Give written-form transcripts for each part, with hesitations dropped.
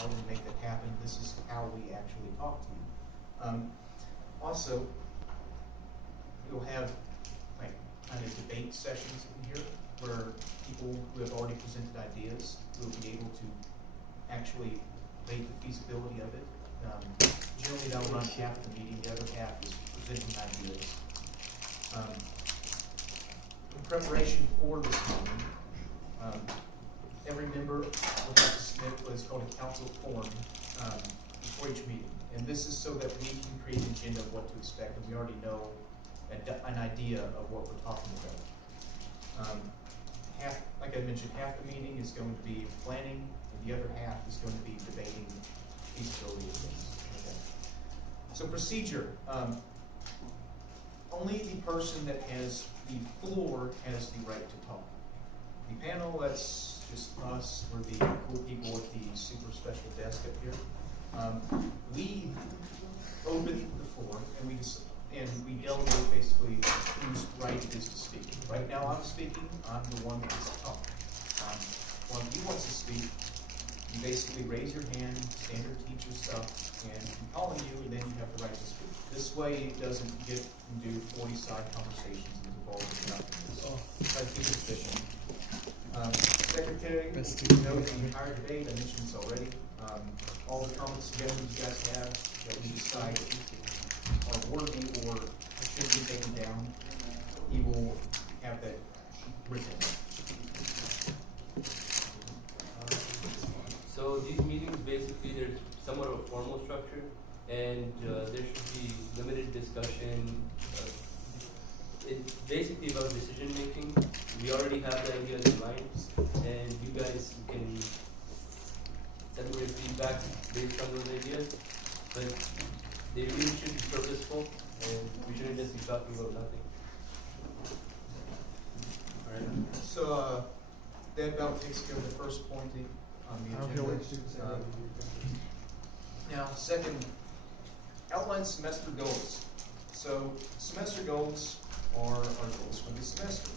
how do we make that happen? This is how we actually talk to you. Also, you'll have like kind of debate sessions in here where people who have already presented ideas will be able to actually debate the feasibility of it. Generally, that'll run half the meeting. The other half is presenting ideas. In preparation for this meeting, every member will have to submit what is called a council form before each meeting. And this is so that we can create an agenda of what to expect, and we already know an idea of what we're talking about. Like I mentioned, half the meeting is going to be planning, and the other half is going to be debating feasibility of things. Okay. So procedure. Only the person that has the floor has the right to talk. The panel, that's just us. We're the cool people with the super special desk up here. We open the floor and we delegate basically whose right it is to speak. Right now I'm speaking. I'm the one that gets to talk. Well, if you want to speak, you basically raise your hand, standard teacher stuff, and I'm calling you, and then you have the right to speak. This way it doesn't get into 40-side conversations and involve nothing. Try to keep it efficient. Secretary, knows the entire debate. I mentioned this already. All the comments together you guys have that we decide are worthy or should be taken down, he will have that written. So these meetings, basically, there's somewhat of a formal structure, and there should be limited discussion. It's basically about decision making. We already have the ideas in mind, and you guys can send me your feedback based on those ideas. But they really should be purposeful, and we shouldn't just be talking about nothing. All right. So that about takes care of the first point on the agenda. Now, second, outline semester goals. So semester goals are our goals for the semester.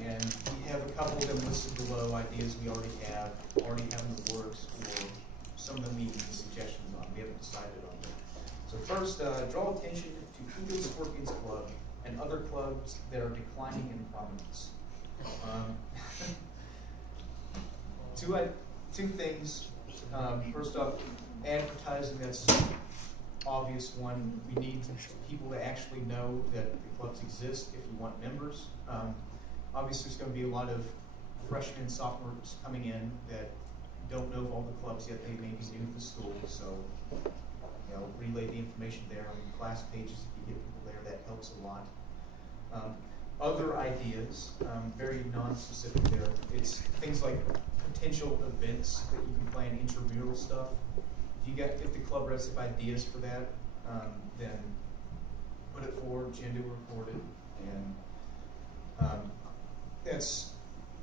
And we have a couple of them listed below, ideas we already have in the works, or some of them we need suggestions on. We haven't decided on them. So first, draw attention to Eagle Scorpions Club and other clubs that are declining in prominence. Two things. First off, advertising, that's obvious one. We need people to actually know that the clubs exist if you want members. Obviously, there's going to be a lot of freshmen, sophomores coming in that don't know of all the clubs yet. They may be new to the school, so relay the information there on the class pages. If you get people there, that helps a lot. Other ideas, very non-specific there. It's things like potential events that you can plan, intramural stuff. If the club reps have ideas for that, then put it forward, agenda report it, and that's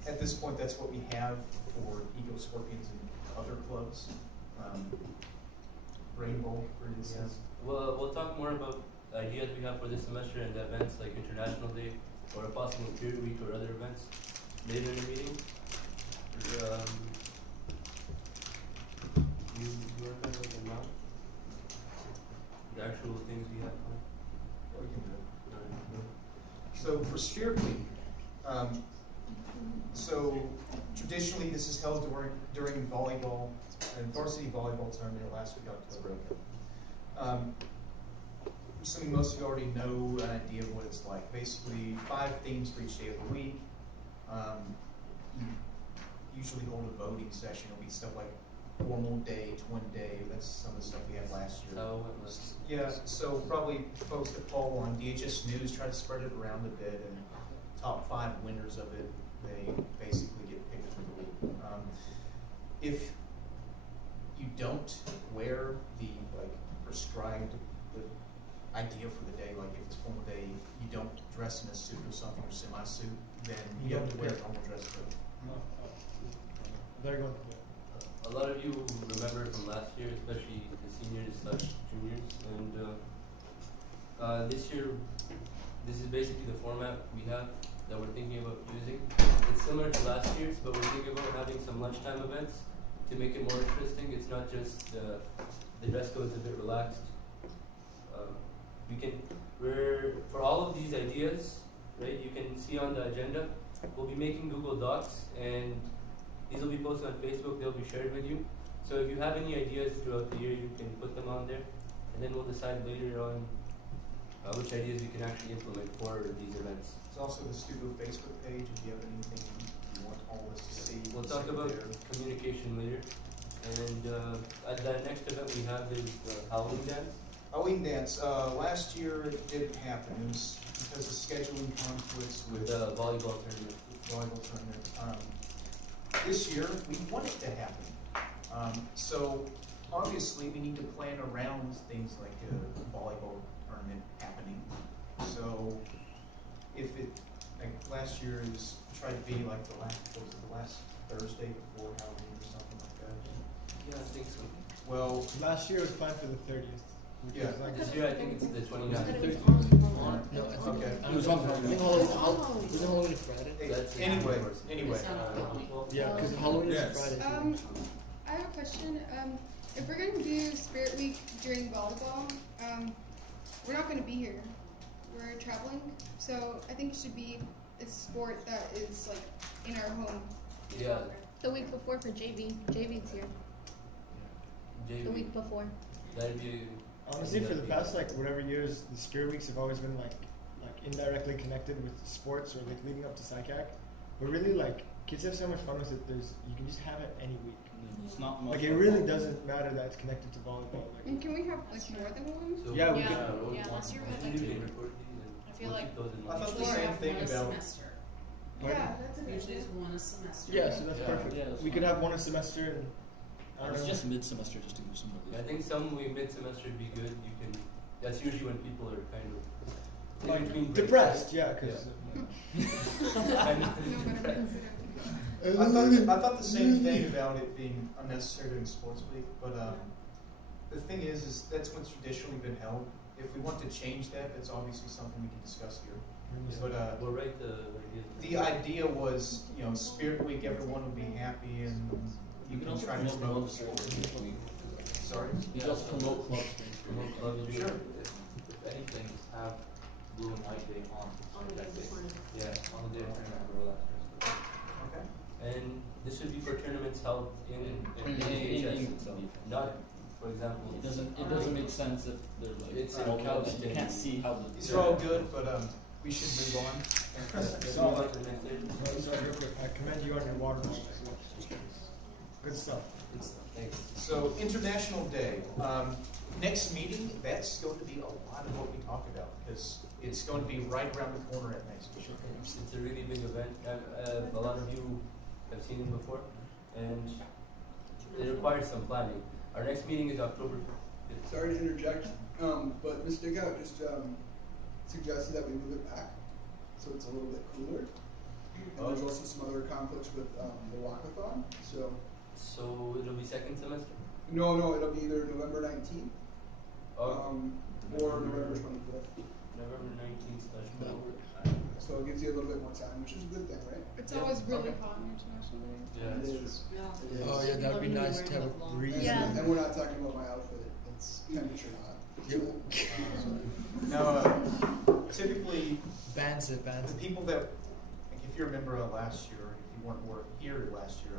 at this point that's what we have for Eco Scorpions and other clubs. Rainbow, for instance. Yeah. Well, we'll talk more about ideas we have for this semester and the events like International Day or a possible Spirit Week or other events later in the meeting. You remember them now? The actual things we have planned? Yeah, we can do it. So for Spirit Week, so traditionally this is held during volleyball and varsity volleyball tournament last week, October. Assuming most of you already know an idea of what it's like. Basically, 5 themes for each day of the week. You usually hold a voting session. It'll be stuff like formal day, twin day. That's some of the stuff we had last year. Yeah, so probably post a poll on DHS News, try to spread it around a bit, and top 5 winners of it, they basically get picked for the week. If you don't wear the prescribed idea for the day, like if it's formal day, you don't dress in a suit or something or semi-suit, then you have to wear a normal dress code. There you go. A lot of you remember from last year, especially the seniors/juniors, and this year, this is basically the format we have that we're thinking about using. It's similar to last year's, but we're thinking about having some lunchtime events to make it more interesting. It's not just the dress code's a bit relaxed. For all of these ideas, right, you can see on the agenda, we'll be making Google Docs, and these will be posted on Facebook, they'll be shared with you. So if you have any ideas throughout the year, you can put them on there, and then we'll decide later on which ideas we can actually implement for these events. There's also the Stuco Facebook page, if you have anything you want all of us to see. We'll talk about communication later. And at the next event we have is the Halloween dance. Halloween dance. Last year it didn't happen. It was because of scheduling conflicts with the volleyball tournament. This year we want it to happen. So obviously we need to plan around things like a volleyball tournament happening. So if it, like last year, it was tried to be like the last Thursday before Halloween or something like that. Yeah, I think so. Well, Last year was planned for the 30th. Yeah. Like This year I think it's the 29th. No, I think okay. it was on Halloween. Was it Halloween Friday? That's Anyway, Yeah, because Halloween is Friday. I have a question. If we're going to do Spirit Week during volleyball, we're not going to be here. We're traveling, so I think it should be a sport that is like in our home. Yeah. The week before for JV. JV's here. The week before. That'd be. Honestly, for the past like whatever years, the Spirit Weeks have always been like indirectly connected with sports or like leading up to SciCac. But really, like kids have so much fun with it. You can just have it any week. It's not much. Like it really doesn't matter that it's connected to volleyball. Like, And can we have like more than one? So yeah, we Yeah. can. Yeah, last year we had can like do two. record these and I feel we'll like keep those in I mind. thought the Usually same have thing one a about. semester. Yeah, that's a good Usually idea. it's one a semester. Yeah, so that's Yeah. perfect. Yeah, that's We could fine. have one a semester, and I don't It's know. just mid-semester just to go somewhere. I think some way mid-semester would be good. You can. That's usually when people are kind of in Like, between breaks. depressed, yeah, because. Kind of No, but I'm depressed. considering. I thought the same thing about it being unnecessary during sports week, but the thing is that's what's traditionally been held. If we want to change that, that's obviously something we can discuss here. But We'll write the ideas. the idea was, Spirit Week, everyone will be happy, and you can try to promote sport. Sorry? You can also promote clubs. Promote clubs. Sure. If anything, just have blue and white day on that day. Yeah. On the day of tournament, wear that dress code. Okay. And this would be for tournaments held in In DHS itself. Not, for example. It doesn't make sense if they're like It's in all couch you can't see how the. These are all good, but we should move on. Let's move on to the next stage. So real quick, I commend you on your water bottle. Good stuff. Thanks. So, International Day. Next meeting, that's going to be a lot of what we talk about, because it's going to be right around the corner at next week. It's a really big event. A lot of you have seen it before, and it requires some planning. Our next meeting is October 5th. Sorry to interject, but Ms. Stickout just suggested that we move it back so it's a little bit cooler. And there's also some other conflicts with the walkathon. So it'll be second semester? No, it'll be either November 19th or November 25th. November 19th/4. So it gives you a little bit more time, which is a good thing, right? It's Yeah. always really Okay. hot on International Day. Yeah, It that's is. Yeah. It is. Oh yeah, that'd be nice to have a breeze. Yeah. And we're not talking about my outfit. It's temperature hot. Now, typically, Bans it. the people that, like if you remember last year, if you weren't here last year,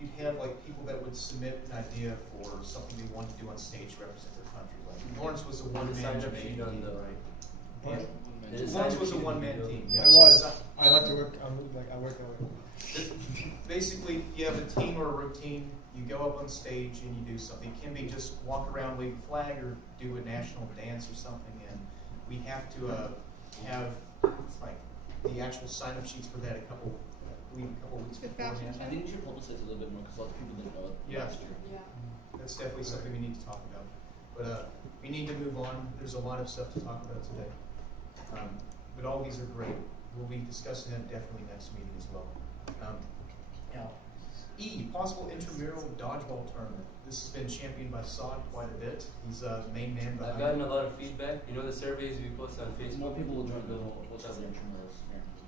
you'd have like people that would submit an idea for something they wanted to do on stage to represent their country. Like Lawrence was a one-man sign-up team, sheet on the right? What? There's a Lawrence sign-up was a sheet one-man in the team. I Yes. was. I like to work. I work that way. Basically, you have a team or a routine. You go up on stage and you do something. It can be just walk around, wave a flag, or do a national dance or something. And we have to have like the actual sign-up sheets for that a couple weeks The fashion beforehand. I think we should publicize it a little bit more because a lot of people didn't know it Yeah. last year. Yeah. That's definitely something we need to talk about. But we need to move on. There's a lot of stuff to talk about today. But all these are great. We'll be discussing that definitely next meeting as well. Now, possible intramural dodgeball tournament. This has been championed by Sod quite a bit. He's the main man behind I've gotten a lot of feedback. You know the surveys we post on More Facebook? people will join the intramurals.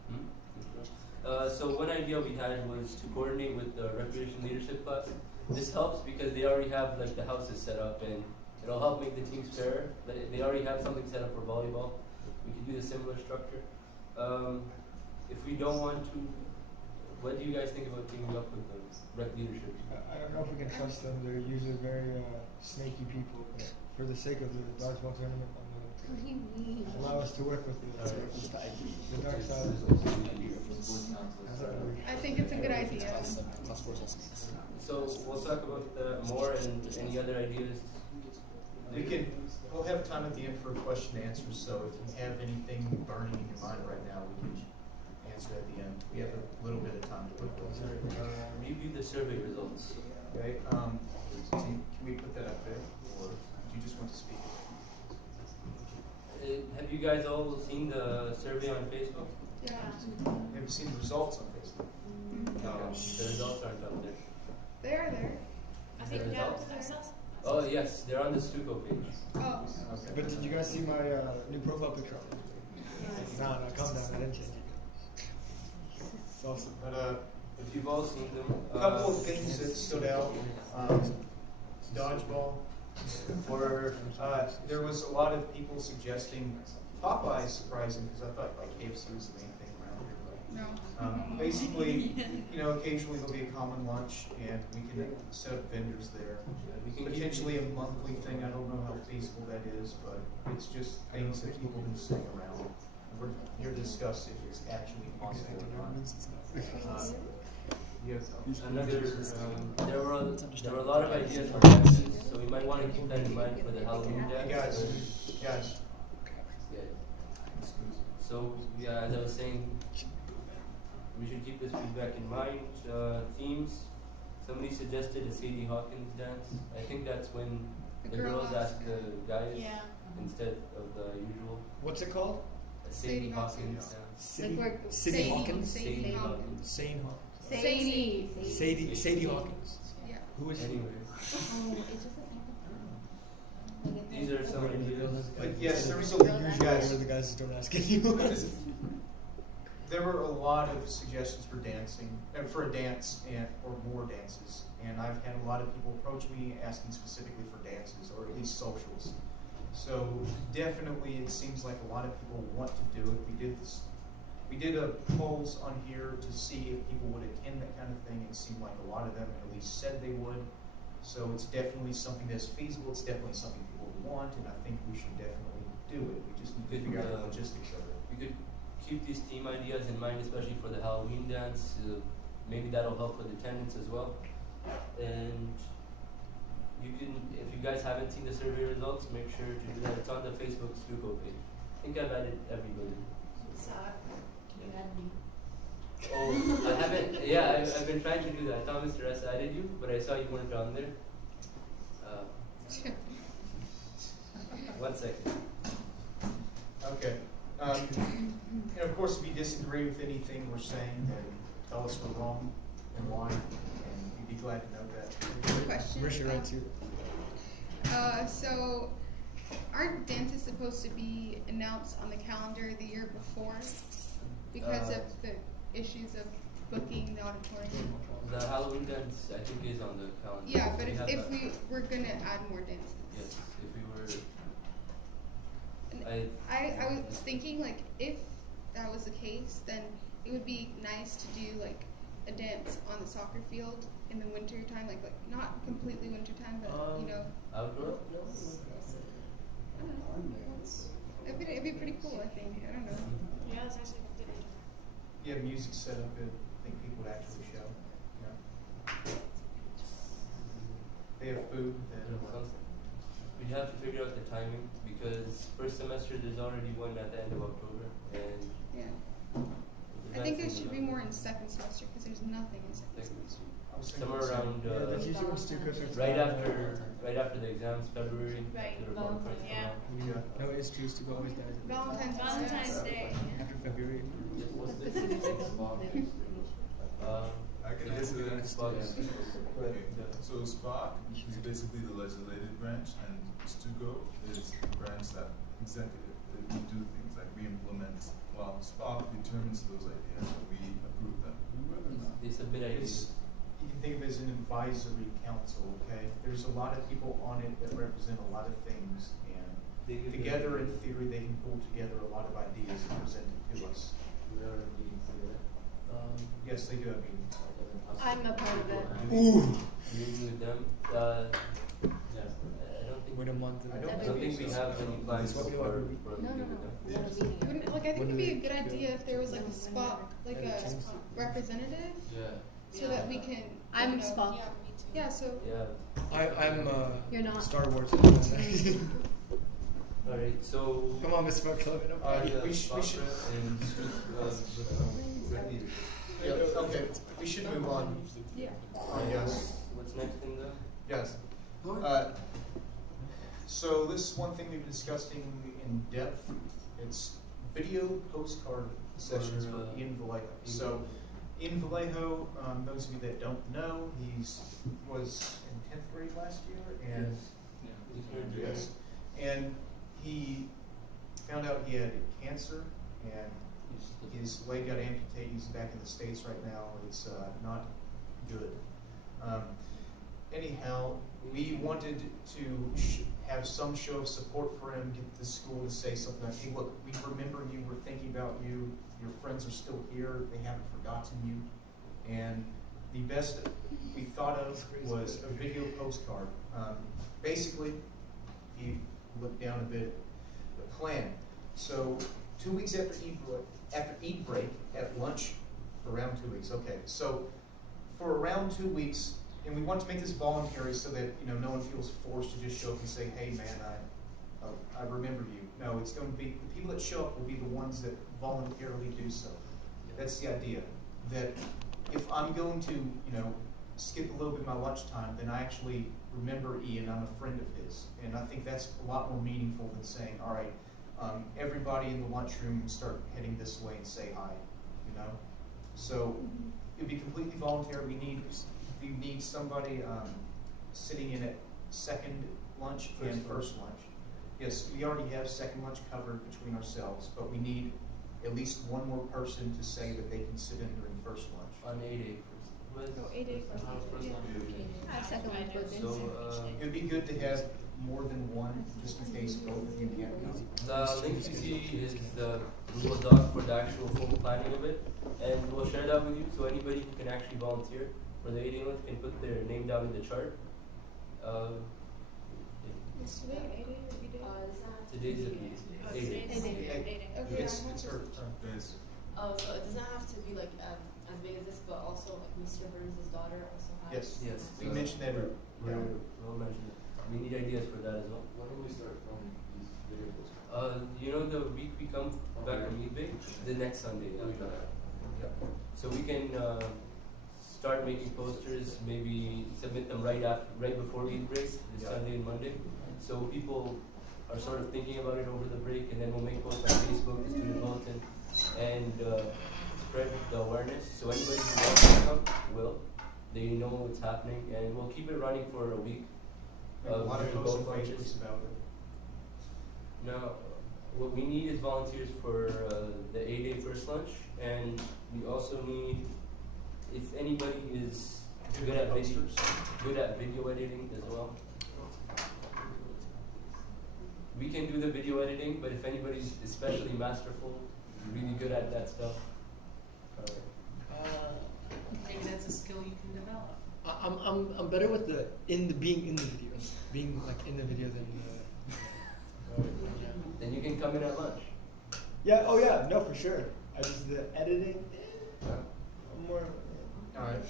Hmm? So one idea we had was to coordinate with the recreation leadership class. This helps because they already have like the houses set up, and it'll help make the teams fairer. They already have something set up for volleyball. We could do a similar structure. If we don't want to, what do you guys think about teaming up with the rec leadership? I don't know if we can trust them. They're usually very snaky people. But for the sake of the dodgeball tournament, I'm going to allow us to work with the dark side. I think it's a good idea. So we'll talk about that more and any other ideas. We'll have time at the end for question and answers, so if you have anything burning in your mind right now, we can answer at the end. We have a little bit of time to work with. Review the survey results. Okay, can we put that up there, or do you just want to speak? Have you guys all seen the survey on Facebook? Yeah. Have you seen the results on Facebook? No, the results aren't up there. They are there. I think The yeah, results? I saw. Oh yes, they're on the Stuco page. Oh. Okay. But did you guys see my new profile picture? Nah, calm down. I didn't change it. It's awesome. But If you've all seen them, a couple of things that stood out. Dodgeball. There was a lot of people suggesting Popeye is surprising because I thought like KFC was the main thing around here. No. Basically, occasionally there'll be a common lunch, and we can set up vendors there. we can Potentially a monthly thing. I don't know how feasible that is, but it's just things that people can sing around. We're here to discuss if it's actually possible or not. Another, there were a lot of ideas for dances, so we might want to keep that in mind for the Halloween Hey dance. guys, Yeah. So yeah, as I was saying, we should keep this feedback in mind. Themes. Somebody suggested a Sadie Hawkins dance. I think that's when the girls ask the guys Yeah. instead of the usual. What's it called? A Sadie Sadie Hawkins Hawkins. dance. Like we're Sadie Hawkins? Sadie Hawkins. Sane Hawkins. Sadie Hawkins. Yeah. Who is she? Anyways, Oh, it's just a these are some ideas. but yes, there was a Where the guys don't ask anyone. There were a lot of suggestions for dancing, for a dance or more dances, and I've had a lot of people approach me asking specifically for dances or at least socials. So definitely, it seems like a lot of people want to do it. We did a polls on here to see if people would attend that kind of thing. It seemed like a lot of them at least said they would. So it's definitely something that's feasible. It's definitely something people want, and I think we should definitely do it. We just need to figure out the logistics of it. We could keep these theme ideas in mind, especially for the Halloween dance. Maybe that'll help with attendance as well. And you can, if you guys haven't seen the survey results, make sure to do that. It's on the Facebook Stuco page. I think I've added everybody. You had me. Oh, I haven't. Yeah, I've been trying to do that. I thought Mr. S added you, but I saw you weren't on there. 1 second. Okay. And of course, if you disagree with anything we're saying, then tell us we're wrong and why, and we'd be glad to know that. Good question. Where's your right to? So, aren't dances supposed to be announced on the calendar the year before because of the issues of booking the auditorium? The Halloween dance, I think, is on the calendar. Yeah, but have if that. we were going to add more dances. Yes, if we were. And I was thinking, like, if that was the case, then it would be nice to do, like, a dance on the soccer field in the winter time, like not completely winter time, but, Outdoor? I don't know. It'd be pretty cool, I think. I don't know. Yeah, that's actually a good idea. You have music set up, I think people would actually show. They have food. We have to figure out the timing because first semester there's already one at the end of October, and Yeah. I think there should be more in second semester because there's nothing in second semester. somewhere around That's usually when Stuco starts. right after the exams, February. Right. the report cards come Yeah. out. No, it's true. Stuco always dies. Valentine's Day. After February. I can answer that. Okay. So Spark is basically the legislative branch, and Stuco is the branch that executive. we do things like we implement. Well, Spark determines those ideas, and we approve them. They submit ideas. You can think of it as an advisory council, okay? There's a lot of people on it that represent a lot of things, and together, in theory, they can pull together a lot of ideas and present it to us. We are meeting together. Yes, they do have meetings. I'm a part of it. Meeting with them. Yes. I don't think. With a month. I I don't think we have any plans for a No. meeting with them. We have a meeting. Wouldn't, like, I think it'd be a good idea if there was like a spot, like a representative, Yeah. so that we can. I'm you know, Spock. Yeah, so Yeah. I'm You're not. Star Wars. All right. So. Come on, Mr. McCullough. We should. Yeah, okay, we should move on. yeah. Yes. What's next in the? Yes. So this is one thing we've been discussing in depth. It's video postcard sessions for Ian Vallejo. So Ian Vallejo, those of you that don't know, was in 10th grade last year, and yes, and he found out he had cancer, and his leg got amputated. He's back in the States right now. It's not good. Anyhow, we wanted to have some show of support for him, get the school to say something like, hey, look, we remember you, we're thinking about you, your friends are still here, they haven't forgotten you. And the best we thought of was a video postcard. Basically, if you look down a bit, the plan. So 2 weeks after Eid break at lunch, for around 2 weeks. Okay, so for around 2 weeks, and we want to make this voluntary so that no one feels forced to just show up and say, "Hey, man, I remember you." No, it's going to be the people that show up will be the ones that voluntarily do so. That's the idea. That if I'm going to skip a little bit of my lunchtime, then I actually remember Ian. I'm a friend of his, and I think that's a lot more meaningful than saying, "All right, everybody in the lunchroom start heading this way and say hi." So it'd be completely voluntary. We need somebody sitting in at second lunch and first lunch. Yes, we already have second lunch covered between ourselves, but we need at least one more person to say that they can sit in during first lunch. On 8A. Oh, 8A first. Yeah. I have second one booked in. So It would be good to have more than one, just in case both of you can't come. the link you see is the Google Doc for the actual full planning of it, and we'll share that with you so anybody who can actually volunteer for the 8A lunch can put their name down in the chart. Is today 8A or B-Day? Today's the 8A. Okay, It's her turn. Yes. Oh, so it doesn't have to be like as big as this, but also like Mr. Burns' daughter also has. Yes, we mentioned that. We'll mention it. We need ideas for that as well. When do we start filming these video postcards? The week we come back from eBay, the next Sunday. So we can start making posters, maybe submit them right before Eid break, this Sunday and Monday. So people are sort of thinking about it over the break, and then we'll make posts on Facebook, the student bulletin, and spread the awareness. So anybody who wants to come will. They know what's happening, and we'll keep it running for a week. A lot of during posts both on lunches. Facebook about it. Now, what we need is volunteers for the 8A first lunch, and we also need, if anybody is good at video editing as well. We can do the video editing, but if anybody's especially masterful, really good at that stuff, maybe that's a skill you can develop. I'm better with being in the video, being like in the video than then you can come in at lunch. Yeah. Oh yeah. No, for sure. I just the editing. I'm more. All right.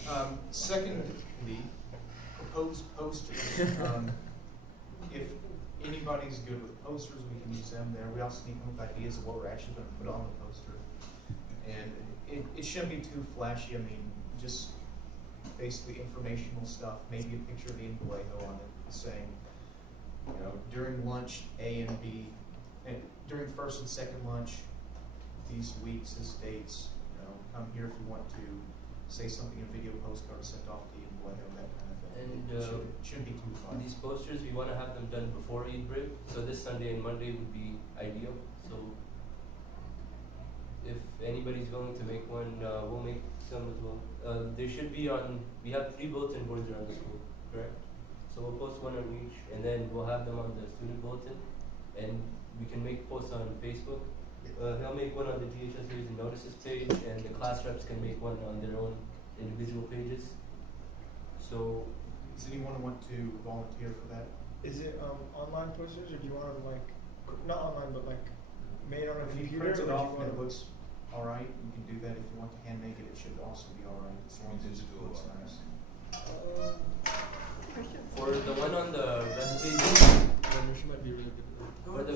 Secondly, proposed posters. If anybody's good with posters, we can use them there. We also need to come with ideas of what we're actually going to put on the poster. And it shouldn't be too flashy. I mean, just basically informational stuff. Maybe a picture of Ian Vallejo on it saying, during lunch, A and B, and during first and second lunch, these weeks, this dates, come here if you want to say something in video postcard sent off to Ian Vallejo, that kind of thing. And Shouldn't be too far. these posters, we want to have them done before Eid break. So this Sunday and Monday would be ideal. So if anybody's willing to make one, we'll make some as well. There should be we have 3 bulletin boards around the school, correct? So we'll post one on each, and then we'll have them on the student bulletin, and we can make posts on Facebook. He'll make one on the GHS News and Notices page, and the class reps can make one on their own individual pages. So, does anyone want to volunteer for that? Is it online posters, or do you want them like not online, but like made on a If you computer? print it or off do and you it want looks all right, you can do that. If you want to hand make it, it should also be all right as long as it looks nice. for the one on the web page, might be really good. for the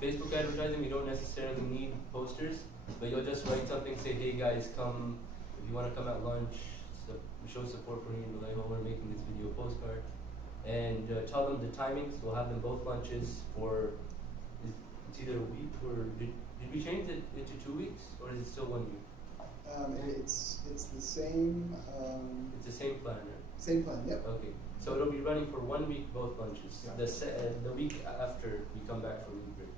Facebook advertising, we don't necessarily need posters, but you'll just write something, say, hey guys, come, if you want to come at lunch, show support for me and Vallejo, we're making this video postcard. And tell them the timings, we'll have them both lunches for, it's either a week or, did we change it into 2 weeks, or is it still 1 week? It's the same. It's the same plan, right? Same plan. Yep. Okay, so it'll be running for 1 week, both lunches. Yeah. The week after we come back from Eid break.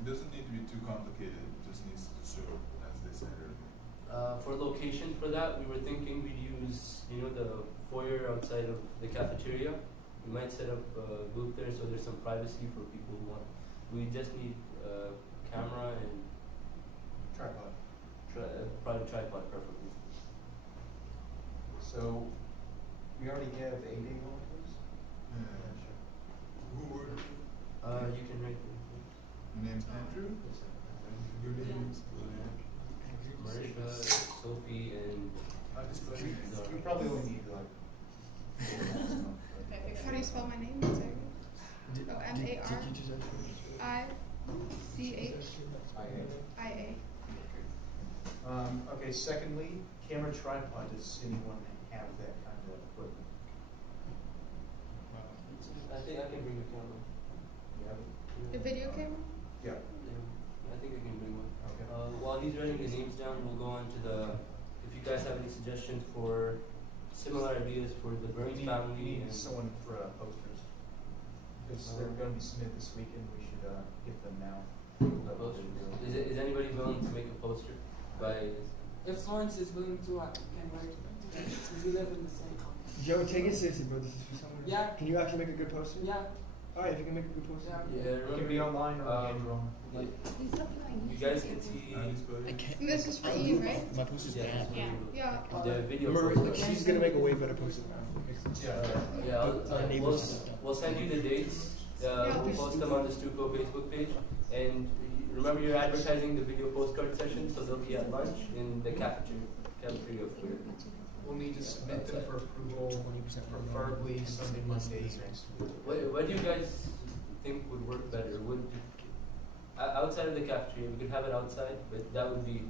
It doesn't need to be too complicated, it just needs to show, as they said earlier. For location for that, we were thinking we'd use, the foyer outside of the cafeteria. We might set up a booth there so there's some privacy for people who want. We just need a camera and Tripod. private tripod, preferably. So, we already have 8 volunteers? Who were You can write your name's Andrew? Your name's Marisha, Sophie, and We probably only need like. How do you spell my name? Sorry. Oh, MARICHIA. Okay, secondly, camera tripod. Does anyone have that kind of equipment? I think I can bring the camera. Yeah. The video camera? Yeah. I think I can bring one. Okay. While he's writing the names down, we'll go on to if you guys have any suggestions for similar ideas for the Burns family. We need and someone for posters. Because they're going to be submitted this weekend, we should get them now. posters. Is anybody willing to make a poster by? If Florence is willing to, I can write. Because we live in the same company. Joe, take it seriously, bro. This is for someone. Yeah. Can you actually make a good poster? Yeah. Alright, if you can make a good poster. Yeah. It can be online or hand-drawn. You guys can see. This is for Ian, right? My poster's bad. Yeah. The video. She's gonna make a way better poster now. Yeah. We'll send you the dates. We'll post them on the Stuco Facebook page. And remember, you're advertising the video postcard session, so they'll be at lunch in the cafeteria foyer. We'll need to submit them for approval, preferably Sunday, Monday next week. What do you guys think would work better? Outside of the cafeteria, we could have it outside, but that would be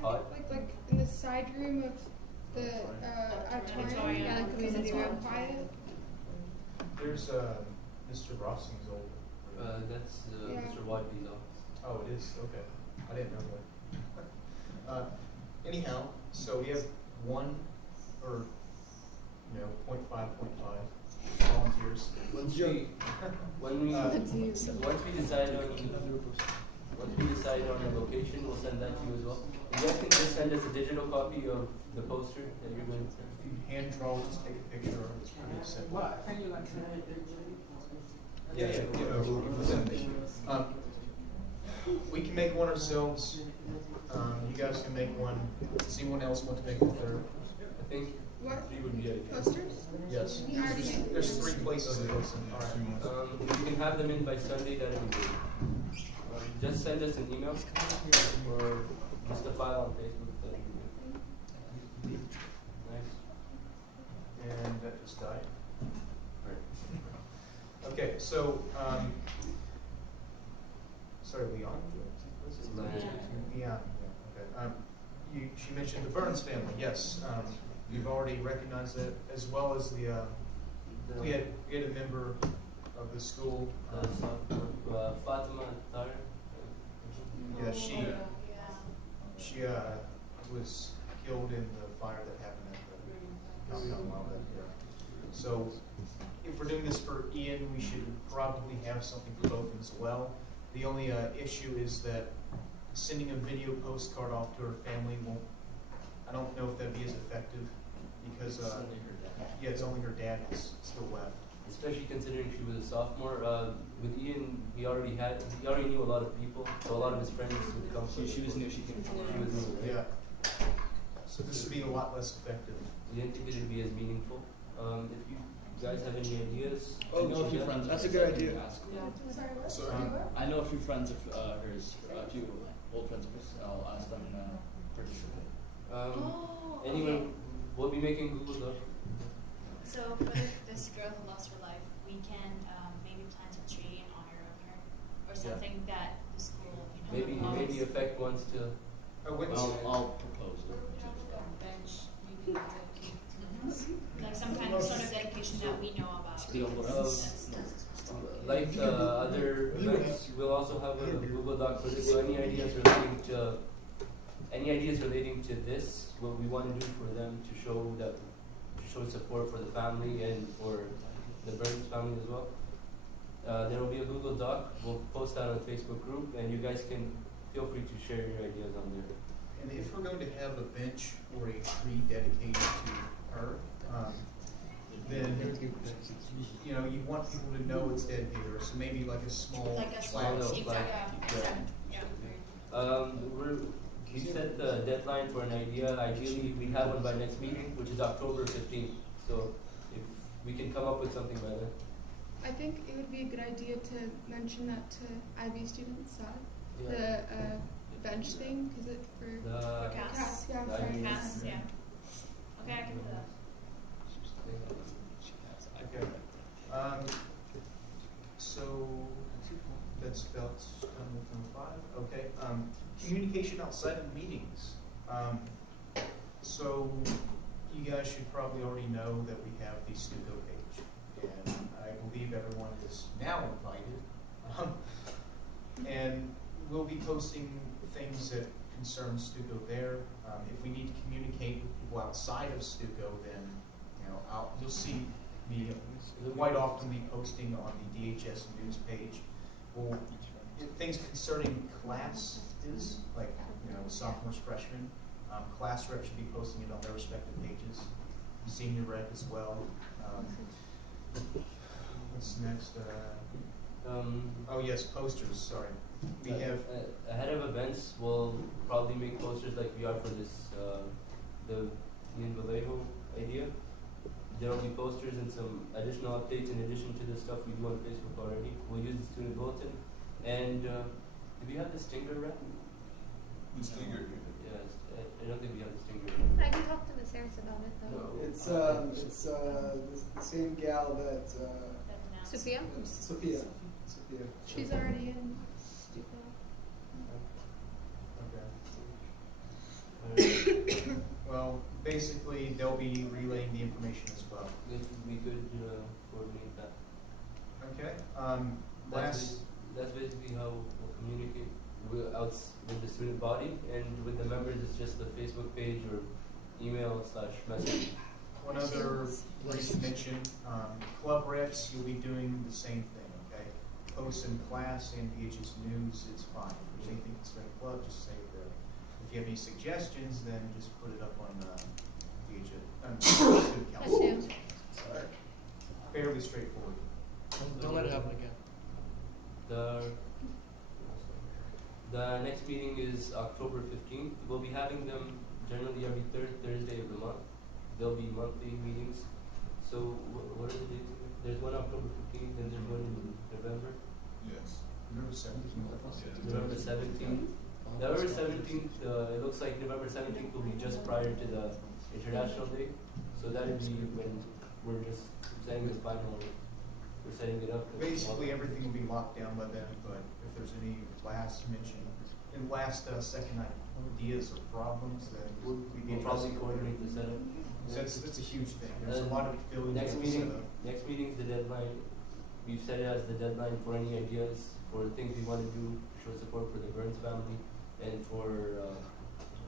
hot. I think like in the side room of the auditorium. Yeah, like because it's more quiet. There's Mr. Rossing's old. That's Yeah. Mr. Wadley's office. Oh, it is? Okay. I didn't know that. Anyhow, so we have 1 or, 0.5 volunteers. Once we decide on the location, we'll send that to you as well. You guys can just send us a digital copy of the poster that you're going to. If you hand draw, just take a picture of it. It's pretty simple. What? Can you like we can make one ourselves. You guys can make one. Does anyone else want to make a third? I think What? 3 would be ideal. Posters? Yes. I already made. There's 3 places to listen. All right. If you can have them in by Sunday, that'd be good. Just send us an email or just a file on Facebook. That'd be good. Nice. And that just died. Okay, so, sorry, Leon? Yeah. Okay. She mentioned the Burns family. Yes. You've already recognized that, as well as we had a member of the school. Fatima Tare. Yeah, she was killed in the fire that happened at compound model. So if we're doing this for Ian, we should probably have something for both as well. The only issue is that sending a video postcard off to her family won't, I don't know if that'd be as effective because, yeah, it's only her dad that's still left. Especially considering she was a sophomore. With Ian, he already knew a lot of people, so a lot of his friends would come. She was new. She came from. She was new. Yeah. So this would be a lot less effective. We didn't think it would be as meaningful. If you guys have any ideas, I know a few friends. That's a good idea. Sorry, what? Sorry. I know a few friends of hers, a few old friends of hers. I'll ask them to participate. Anyone will be making Google Doc. So for this girl who lost her life, we can maybe plant a tree in honor of her, or something that the school, Maybe affect wants to. I'll propose it. Bench, maybe dedicate to this. like some kind of sort of dedication that we know about. Like other events, we'll also have a Google Doc for this. So any ideas relating to this, what we want to do for them to show support for the family and for the Burns family as well. There will be a Google Doc. We'll post that on the Facebook group, and you guys can feel free to share your ideas on there. And if we're going to have a bench or a tree dedicated to her, then you want people to know it's dedicated to her. So maybe like a small small flag. We set the deadline for an idea. Ideally, we have one by next meeting, which is October 15th. So if we can come up with something by then. I think it would be a good idea to mention that to IB students, Yeah. the bench thing, because it for CAS. yeah, the sorry. IB. CAS, yeah. Okay, I can do that. Okay. So that's about done with number 5. Okay. Communication outside of meetings. So you guys should probably already know that we have the Stuco page, and I believe everyone is now invited. And we'll be posting things that concern Stuco there. If we need to communicate with people outside of Stuco, then you'll see me quite often be posting on the DHS news page. Well, things concerning class is like sophomores, freshmen. Class rep should be posting it on their respective pages. Senior rep as well. What's next? Oh yes, posters. Sorry, we have ahead of events. We'll probably make posters like we are for this the Ian Vallejo idea. There will be posters and some additional updates in addition to the stuff we do on Facebook already. We'll use the student bulletin. And do we have the stinger wrap? The stinger. Yes, I don't think we have the stinger I can talk to Miss Harris about it though. No. It's the same gal that Sophia? Sophia. She's already in Stuco. okay. Well, basically they'll be relaying the information as well. If we could coordinate that. Okay. That's basically how we'll communicate with the student body, and with the members it's just the Facebook page or email/message. One other brief mention, club reps, you'll be doing the same thing, okay? Posts in class and DHS news, it's fine. If there's anything concerning the club, just say it there. If you have any suggestions, then just put it up on DHS, student council. That's Fairly straightforward. Don't let it happen again. The next meeting is October 15th. We'll be having them generally every third Thursday of the month. There'll be monthly meetings. So what are the dates again? There's one October 15th and there's one in November. Yes. November 17th. November 17th. November 17th, it looks like November 17th will be just prior to the International Day. So that would be when we're just setting the final, we're setting it up. Basically, everything will be locked down by then, but if there's any second ideas or problems, then we'll probably coordinate the setup. That's a huge thing. There's a lot of filling. Next meeting is the deadline. We've set it as the deadline for any ideas, for things we want to do, show support for the Burns family, and for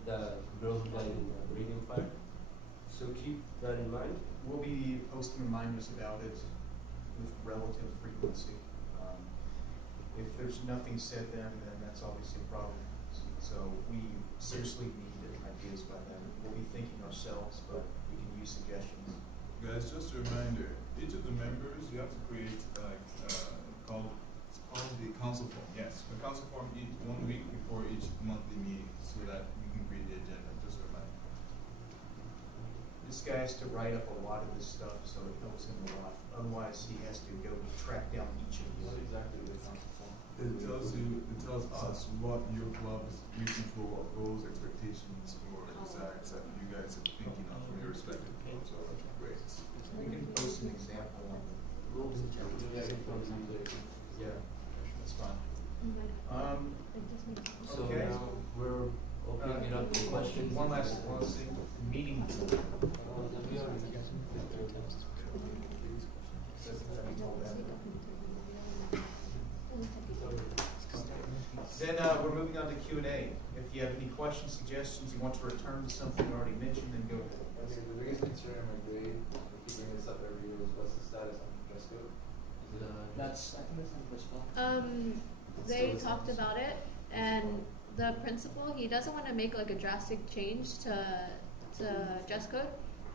the girls who died in the radium fire. So keep that in mind. We'll be posting reminders about it with relative frequency. If there's nothing said then that's obviously a problem. So we seriously need ideas by then. We'll be thinking ourselves, but we can use suggestions. Guys, just a reminder, each of the members, you have to create it's called the council form. Yes, the council form 1 week before each monthly meeting so that we can create the agenda. Just a reminder. This guy has to write up a lot of this stuff, so it helps him a lot. Otherwise, he has to go track down each of these. What exactly is the council form? It tells us what your club is reaching for, what goals, expectations, or desires that you guys are thinking of from your respective clubs or grades. We can post an example on the rules and yeah, that's fine. So Okay. now we're opening it up to questions. One last thing. Meeting. We already Then we're moving on to Q&A. If you have any questions, suggestions, you want to return to something already mentioned, then go ahead. I mean, the biggest concern in my grade, we keep bringing this up every year, is what's the status on dress code? That's, I think that's on the principal. They talked about it, and the principal, he doesn't want to make like a drastic change to dress code.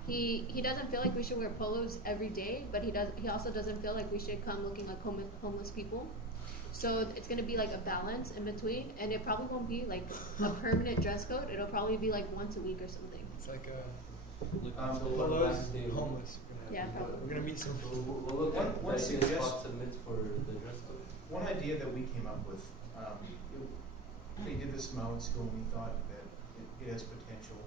He doesn't feel like we should wear polos every day, but he also doesn't feel like we should come looking like homeless people. So it's going to be like a balance in between, and it probably won't be like a permanent dress code. It'll probably be like once a week or something. It's like polos, homeless. Yeah, probably. We're gonna meet some. We'll look at One ideas suggestion- Fox submits for the dress code. One idea that we came up with, they did this in my own school, and we thought that it has potential.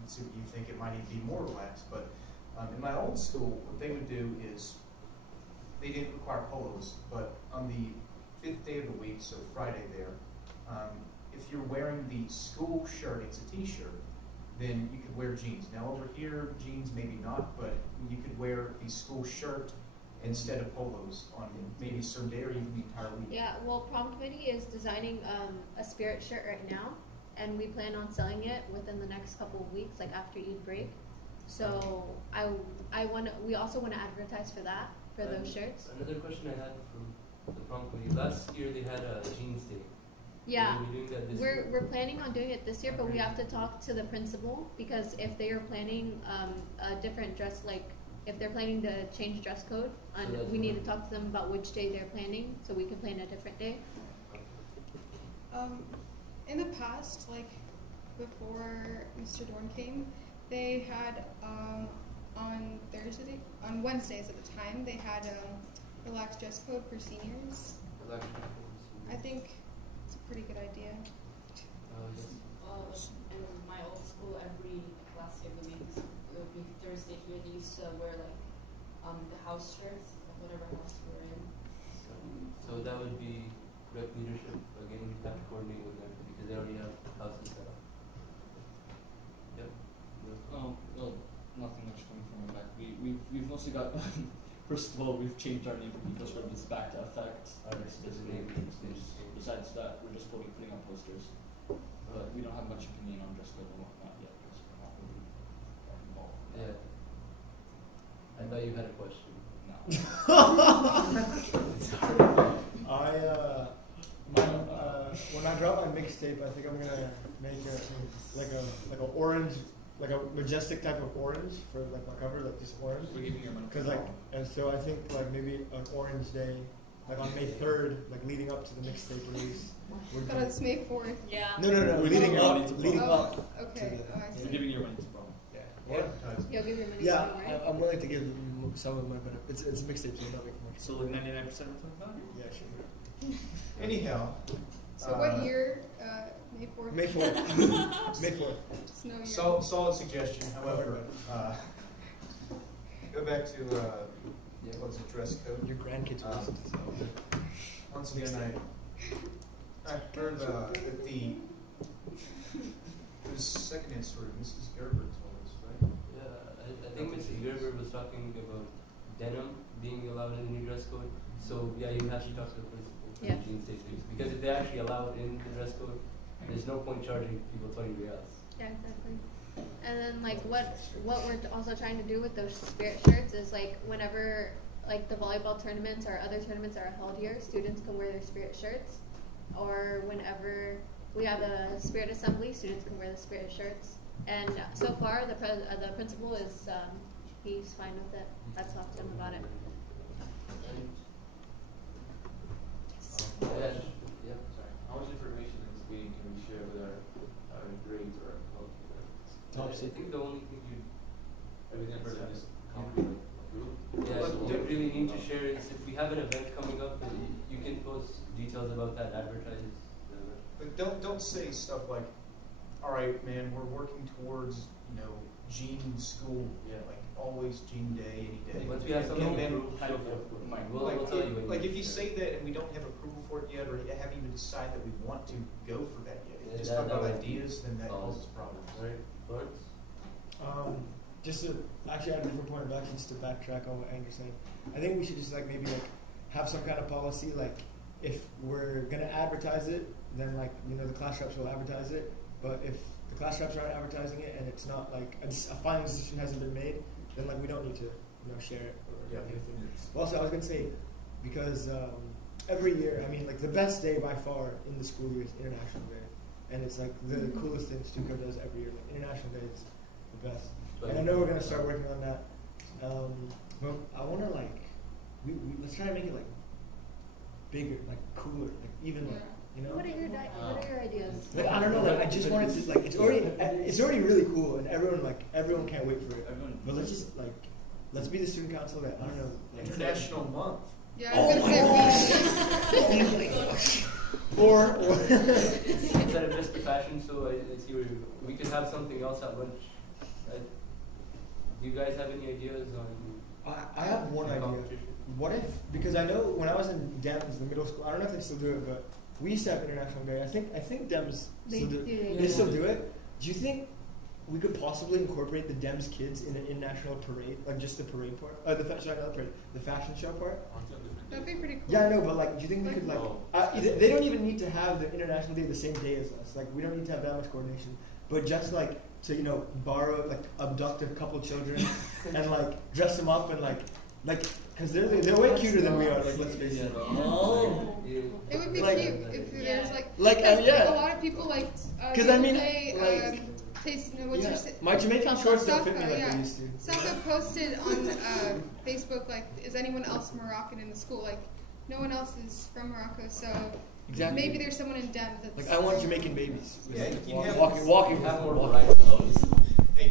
Let's see what you think. It might even be more relaxed, but in my old school, what they would do is they didn't require polos, but on the 5th day of the week, so Friday there, if you're wearing the school shirt, it's a t-shirt, then you could wear jeans. Now over here, jeans maybe not, but you could wear the school shirt instead of polos on maybe a certain day or even the entire week. Yeah, well, prom committee is designing a spirit shirt right now, and we plan on selling it within the next couple of weeks, like after Eid break. So we also want to advertise for that, for those shirts. Another question I had from the prom committee. Last year they had a jeans day. Yeah, Will we be doing that this year? we're planning on doing it this year, but we have to talk to the principal, because if they are planning a different dress, like if they're planning to change dress code, we need to talk to them about which day they're planning, so we can plan a different day. In the past, like before Mr. Dorn came, they had on Wednesdays at the time, they had relaxed dress code for seniors. I think it's a pretty good idea. In my old school, every last day of the week, it would be Thursday here. They used to wear like the house shirts, like whatever house we were in. So that would be rep leadership. Again, we have to coordinate with them because they already have houses set up. Yep. Well, nothing much coming from my back. We've mostly got. First of all, we've changed our name from Eco Service back to Affect. Our explicit name. Besides that, we're just putting up posters. But we don't have much opinion on dress code and whatnot yet because we're not really involved. Yeah. I thought you had a question. No. When I drop my mixtape, I think I'm gonna make a orange, like a majestic type of orange for like my cover, like just orange. We're giving your money. Cause like, and so I think like maybe an orange day, like on May 3rd, like leading up to the mixtape release. But it's May 4th. Yeah. No, We're leading giving up, money to leading prom. up. Okay. To the, I see. We're giving your money to prom. Yeah. You'll give your money Yeah, to them, right? I'm willing to give them some of my, but it's a mixtape, so not making much. So like 99% of 25? Yeah, sure. Anyhow. So what year? May 4th? May 4th. May 4th. Just no year. Solid suggestion. However, go back to what's the dress code? Your grandkids will listen to this. Once again, I heard that the second answer, Mrs. Gerber told us, right? Yeah, I think Mrs. Gerber was talking about denim being allowed in the new dress code. So yeah, you have to talk to the principal for Yeah. the jeans day, because if they actually allow it in the dress code, there's no point charging people 20 reals. Yeah, exactly. And then like what we're also trying to do with those spirit shirts is like whenever like the volleyball tournaments or other tournaments are held here, students can wear their spirit shirts. Or whenever we have a spirit assembly, students can wear the spirit shirts. And so far, the principal is he's fine with it. I've talked to him about it. Yeah, sorry. How much information is being can we share with our grades or I think the only thing everything for them is concrete group? what you really need to share is if we have an event coming up, you can post details about that, advertise. But don't say stuff like, all right, man, we're working towards, Gene School, like always Gene Day, any day. Once we have something then, we'll tell you. Like if you say that and we don't have approval for it yet, or haven't even decided that we want to go for that yet, just talk about ideas, then that causes problems. Right, Lawrence? Just to actually add a different point of action, just to backtrack on what Andrew's saying. I think we should just maybe have some kind of policy, like if we're gonna advertise it, then the class reps will advertise it. But if the class reps aren't advertising it and it's not a final decision hasn't been made, then we don't need to share it or anything. Also, I was gonna say, because every year, the best day by far in the school year is International Day, and it's the coolest thing Stuco does every year. International Day is the best, and I know we're gonna start working on that. But I want to let's try to make it bigger, cooler, even What are your ideas? I don't know. I just wanted to it's already really cool, and everyone can't wait for it. But let's just let's be the student council that I don't know. International Month. Yeah, I was gonna say or instead of just the fashion show, I see where we could have something else at lunch. Do you guys have any ideas on? I have one idea. What if, because I know when I was in DEMS, the middle school, I don't know if they still do it, but we used to have International Day. I think DEMS still do it. They still do it. Do you think we could possibly incorporate the DEMS kids in an international parade, just the parade part? The fashion show part? that'd be pretty cool. Yeah, I know, but do you think we could they don't even need to have the International Day the same day as us. We don't need to have that much coordination. But just to borrow abduct a couple children and dress them up and because they're way cuter than we are. Let's face it. It would be cute if there's yeah. a lot of people because my Jamaican shorts don't fit me they used to. Stuco posted on Facebook is anyone else Moroccan in the school? No one else is from Morocco, so exactly. Maybe there's someone in DEM that's I want Jamaican babies. Yeah, you walking. Have more variety. Hey,